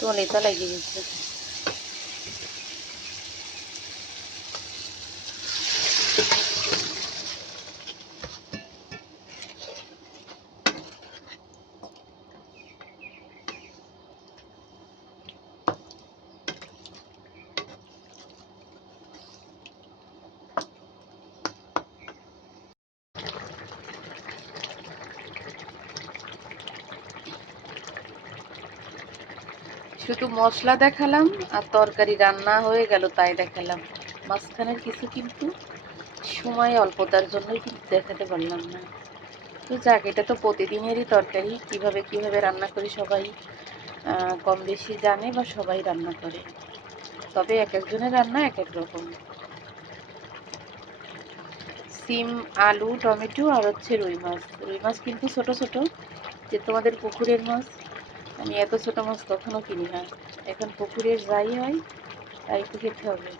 তো লেতা লাগিয়ে গেছে। শুধু মশলা দেখালাম আর তরকারি রান্না হয়ে গেল তাই দেখালাম, মাঝখানের কিছু কিন্তু সময় অল্পতার জন্যই কিন্তু দেখাতে পারলাম না। তো যাক, এটা তো প্রতিদিনেরই তরকারি, কিভাবে কিভাবে রান্না করি সবাই কম বেশি জানে বা সবাই রান্না করে, তবে এক একজনের রান্না এক এক রকম। সিম, আলু, টমেটো আর হচ্ছে রুই মাছ। রুই মাছ কিন্তু ছোট ছোট, যে তোমাদের পুকুরের মাছ। আমি এত ছোট মাছ কখনো কিনি না, এখন পুকুরের যাই হয় তাই তো খেতে হবে।